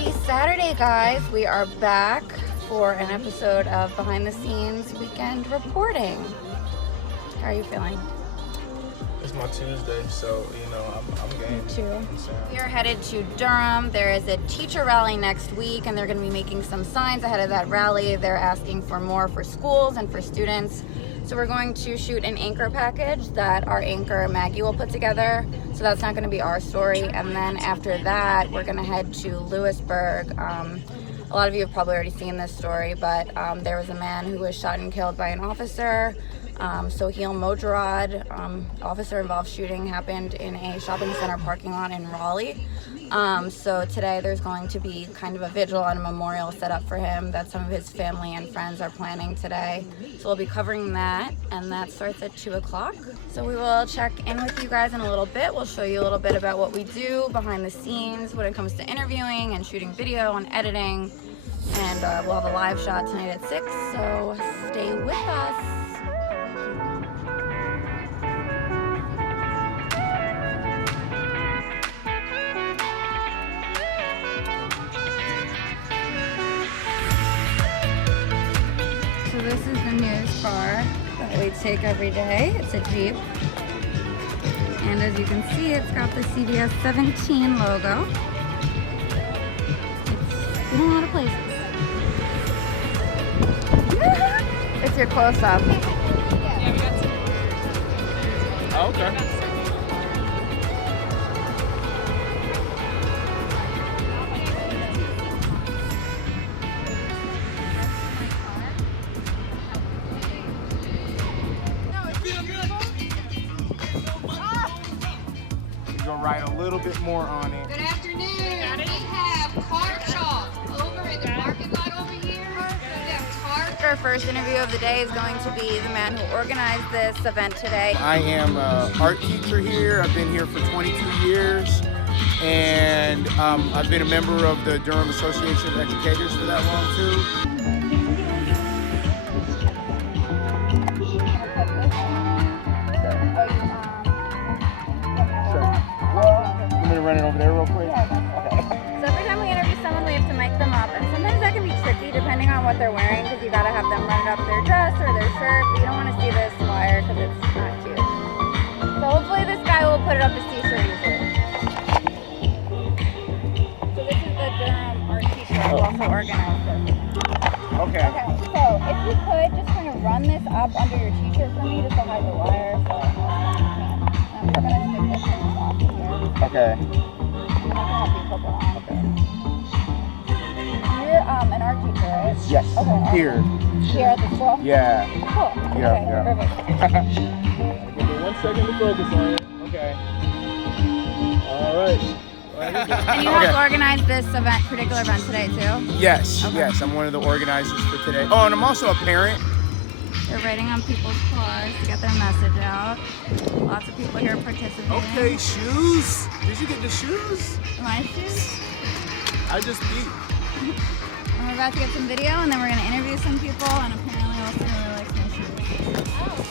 Happy Saturday, guys. We are back for an episode of Behind the Scenes Weekend Reporting. How are you feeling? It's my Tuesday, so, you know, I'm game. Me too. We are headed to Durham. There is a teacher rally next week, and they're going to be making some signs ahead of that rally. They're asking for more for schools and for students. So we're going to shoot an anchor package that our anchor Maggie will put together. So that's not going to be our story. And then after that, we're going to head to Lewisburg. A lot of you have probably already seen this story, but there was a man who was shot and killed by an officer. Soheil Mojarrad, officer-involved shooting happened in a shopping center parking lot in Raleigh. So today there's going to be kind of a vigil and a memorial set up for him that some of his family and friends are planning today. So we'll be covering that, and that starts at 2 o'clock. So we will check in with you guys in a little bit. We'll show you a little bit about what we do behind the scenes when it comes to interviewing and shooting video and editing. And we'll have a live shot tonight at 6, so stay with us. This is the news car that we take every day. It's a Jeep. And as you can see, it's got the CBS 17 logo. It's in a lot of places. It's your close-up. Yeah, we got some. Oh, okay. Write a little bit more on it. Good afternoon. We have car chalk over in the parking lot over here. We have car. Our first interview of the day is going to be the man who organized this event today. I am an art teacher here. I've been here for 22 years, and I've been a member of the Durham Association of Educators for that long too. Run it over there real quick. Okay. So every time we interview someone, we have to mic them up, and sometimes that can be tricky depending on what they're wearing, because you gotta have them run it up their dress or their shirt. But you don't want to see this wire because it's not cute. So hopefully this guy will put it up his t-shirt easily. So this is the Durham art teacher who also organized this. Okay. Okay. So if you could just kind of run this up under your t-shirt for me, just to hide the wire. So I'm just gonna stick this in the top here. Okay. Okay. You're an art teacher, right? Yes. Okay. Awesome. Here at the school? Yeah. Cool. Yeah, Okay, yeah. perfect. Give me 1 second to focus on it. Okay. All right. And you helped organize this particular event today, too? Yes. Okay. Yes. I'm one of the organizers for today. Oh, and I'm also a parent. They're writing on people's cars to get their message out. Lots of people here participating. Okay, shoes. Did you get the shoes? My shoes? I just beat. And we're about to get some video, and then we're going to interview some people, and apparently also really likes my shoes. Oh.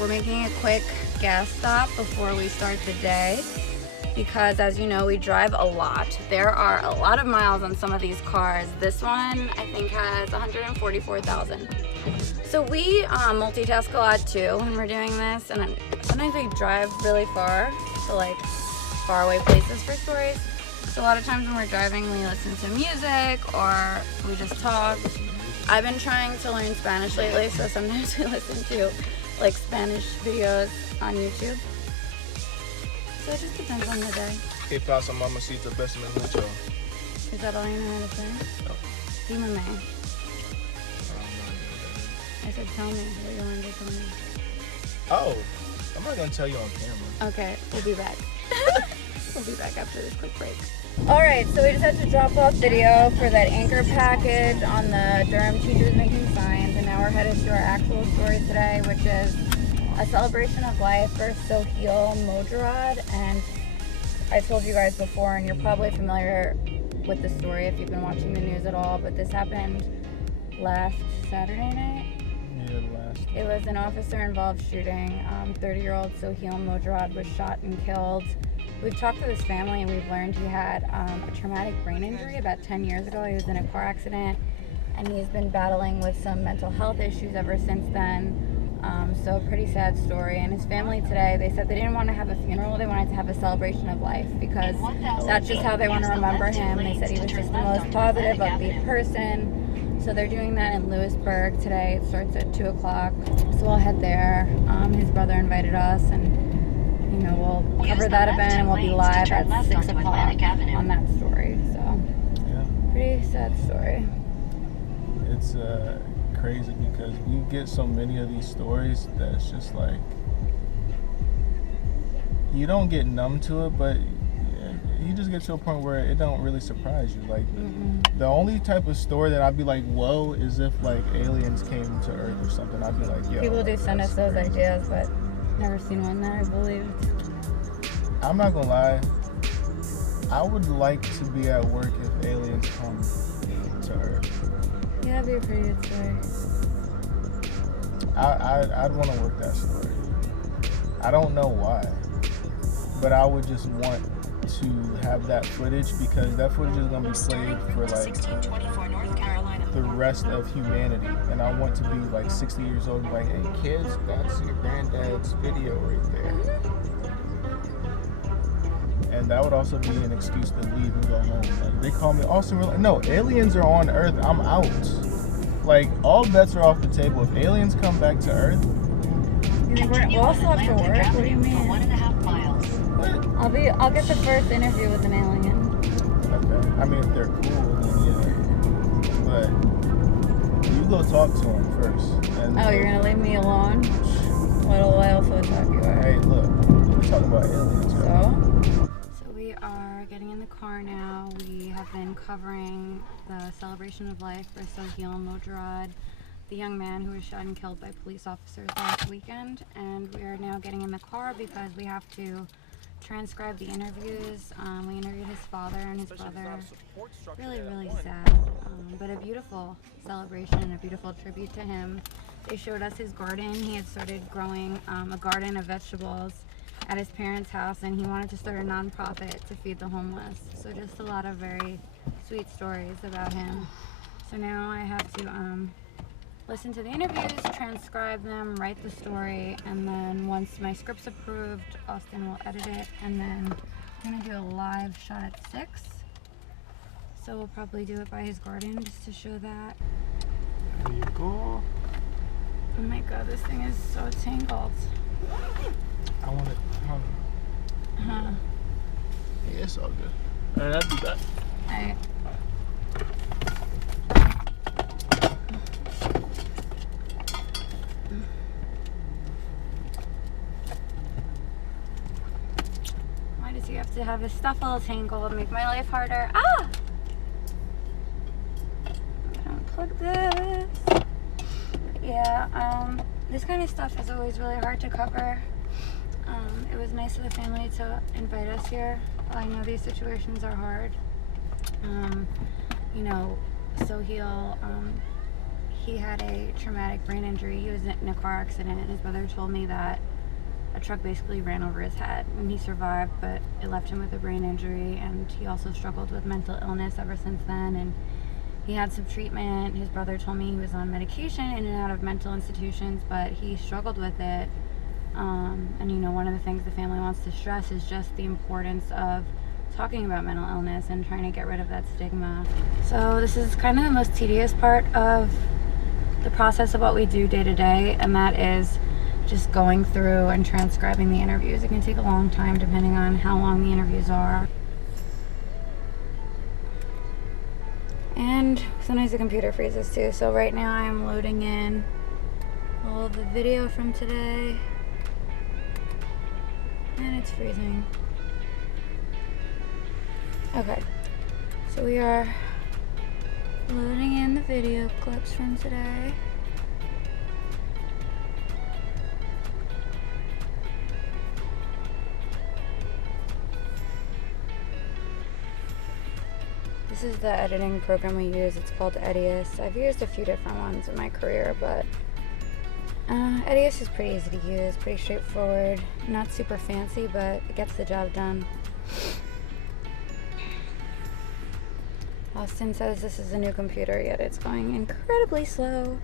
We're making a quick gas stop before we start the day because, as you know, we drive a lot. There are a lot of miles on some of these cars. This one, I think, has 144,000. So we multitask a lot too when we're doing this, and sometimes we drive really far to like faraway places for stories. So a lot of times when we're driving, we listen to music or we just talk. I've been trying to learn Spanish lately, so sometimes we listen to like Spanish videos on YouTube. So it just depends on the day. Que pasa, mamacita? Besame mucho. Is that all you know how to say? No. Dime me. I said tell me what you wanted to tell me. Oh, I'm not gonna tell you on camera. Okay, we'll be back. We'll be back after this quick break. All right, so we just had to drop off video for that anchor package on the Durham teachers making signs, and now we're headed to our actual story today, which is a celebration of life for Soheil Mojarrad. And I told you guys before, and you're probably familiar with the story if you've been watching the news at all, but this happened last Saturday night. It was an officer-involved shooting. 30-year-old Soheil Mojarrad was shot and killed. We've talked to his family, and we've learned he had a traumatic brain injury about 10 years ago. He was in a car accident, and he's been battling with some mental health issues ever since then. So pretty sad story. And his family today, they said they didn't want to have a funeral. They wanted to have a celebration of life because that's just how they want to remember him. They said he was just the most positive, upbeat person. So they're doing that in Lewisburg today. It starts at 2 o'clock. So we'll head there. His brother invited us, and we'll cover that event, and we'll be live at 6 o'clock on that story. So pretty sad story. It's crazy because we get so many of these stories that it's just like you don't get numb to it, but you just get to a point where it don't really surprise you. Like the only type of story that I'd be like, whoa, is if like aliens came to Earth or something. I'd be like, yo. People do send us those ideas, but never seen one that I believed. I'm not gonna lie. I would like to be at work if aliens come to Earth. Yeah, that'd be a pretty good story. I'd want to work that story. I don't know why, but I would just want to have that footage because that footage is gonna be played for like the rest of humanity, and I want to be like 60 years old and be like, hey kids, that's your granddad's video right there. And that would also be an excuse to leave and go home. Like they call me Austin. We're like, no, aliens are on Earth. I'm out. Like all bets are off the table. If aliens come back to Earth, You think we'll also have to work? What do you mean? I'll get the first interview with an alien. okay. I mean, if they're cool, then yeah. But you go talk to them first. And Oh, you're gonna leave me alone? What else will I talk to you about? hey, look, we're talking about aliens, right? So we are getting in the car now. We have been covering the celebration of life for Soheil Mojarrad, the young man who was shot and killed by police officers last weekend. And we are now getting in the car because we have to transcribe the interviews. We interviewed his father and his brother. Really, really sad. But a beautiful celebration and a beautiful tribute to him. They showed us his garden. He had started growing a garden of vegetables at his parents' house, and he wanted to start a nonprofit to feed the homeless. So just a lot of very sweet stories about him. So now I have to listen to the interviews, transcribe them, write the story, and then once my script's approved, Austin will edit it, and then I'm gonna do a live shot at 6. So we'll probably do it by his garden just to show that. There you go. Oh my god, this thing is so tangled. I want it. Huh. Yeah, it's all good. Alright, I'll do that. Alright. Why does he have to have his stuff all tangled and make my life harder? Ah! Unplug this. Yeah, this kind of stuff is always really hard to cover. It was nice of the family to invite us here. I know these situations are hard. Soheil, he had a traumatic brain injury. He was in a car accident, and his brother told me that a truck basically ran over his head, and he survived, but it left him with a brain injury, and he also struggled with mental illness ever since then, and he had some treatment. His brother told me he was on medication in and out of mental institutions, but he struggled with it. One of the things the family wants to stress is just the importance of talking about mental illness and trying to get rid of that stigma. So this is kind of the most tedious part of the process of what we do day to day, and that is just going through and transcribing the interviews. It can take a long time depending on how long the interviews are. And sometimes the computer freezes too. So right now I'm loading in all of the video from today. And it's freezing. Okay, so we are loading in the video clips from today. This is the editing program we use. It's called Edius. I've used a few different ones in my career, but Edius is pretty easy to use, pretty straightforward, not super fancy, but it gets the job done. Austin says this is a new computer, yet it's going incredibly slow.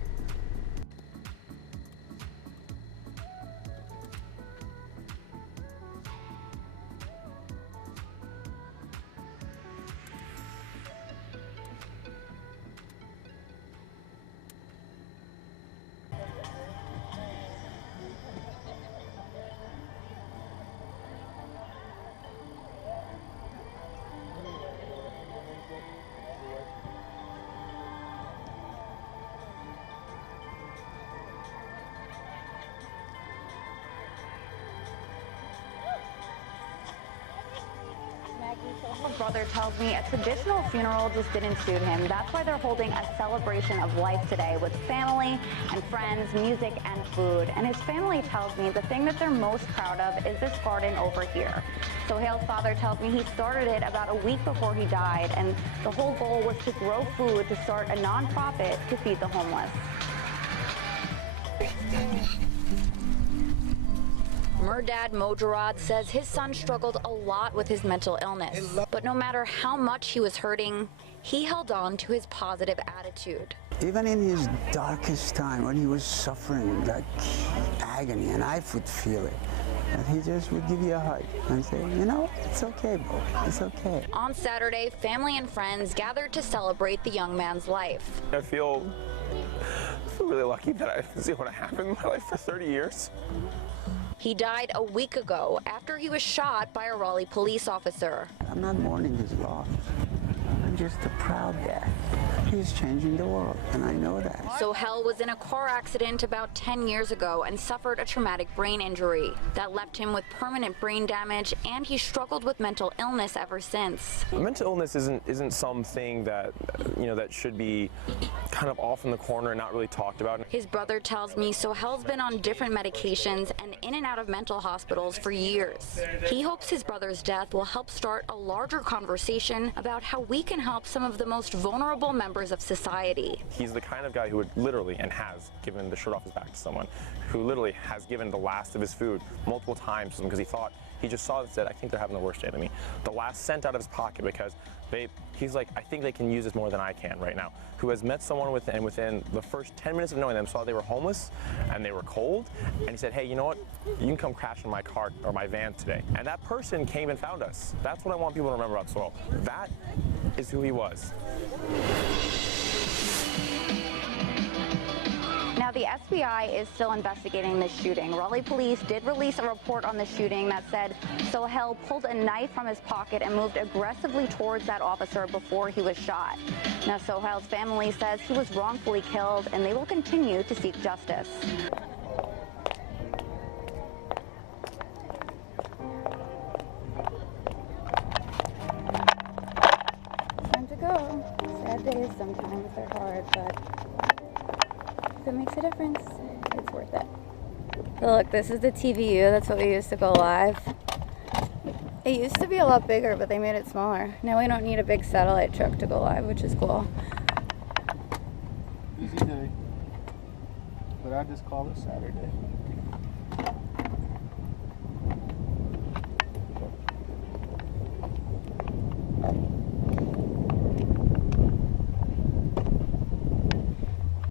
His brother tells me a traditional funeral just didn't suit him. That's why they're holding a celebration of life today with family and friends, music and food. And his family tells me the thing that they're most proud of is this garden over here. Sohail's father tells me he started it about a week before he died, and the whole goal was to grow food to start a nonprofit to feed the homeless. Murdad Mojarrad says his son struggled a lot with his mental illness, but no matter how much he was hurting, he held on to his positive attitude. Even in his darkest time, when he was suffering like agony, and I would feel it, and he just would give you a hug and say, you know, it's okay, bro, it's okay. On Saturday, family and friends gathered to celebrate the young man's life. I feel really lucky that I was able to happen in my life for 30 years. He died a week ago after he was shot by a Raleigh police officer. I'm not mourning his loss. I'm just a proud dad. He's changing the world, and I know that. Sohail was in a car accident about 10 years ago and suffered a traumatic brain injury that left him with permanent brain damage, and he struggled with mental illness ever since. Mental illness isn't something that, you know, that should be kind of off in the corner and not really talked about. His brother tells me Sohail's been on different medications and in and out of mental hospitals for years. He hopes his brother's death will help start a larger conversation about how we can help some of the most vulnerable members of society. He's the kind of guy who would literally and has given the shirt off his back to someone, who literally has given the last of his food multiple times to them because he just saw it and said, I think they're having the worst day of me. The last cent out of his pocket because he's like, I think they can use this more than I can right now. Who has met someone within the first 10 minutes of knowing them saw they were homeless and they were cold, and he said, hey, you know what? You can come crash in my car or my van today. And that person came and found us. That's what I want people to remember about Sohail. That is who he was. Now, the FBI is still investigating this shooting. Raleigh police did release a report on the shooting that said Sohail pulled a knife from his pocket and moved aggressively towards that officer before he was shot. Now, Sohail's family says he was wrongfully killed, and they will continue to seek justice. Time to go. Sad days sometimes, they're hard, but if it makes a difference, it's worth it. Look, this is the TVU. That's what we used to go live. It used to be a lot bigger, but they made it smaller. Now we don't need a big satellite truck to go live, which is cool. Easy day. But I just call it Saturday.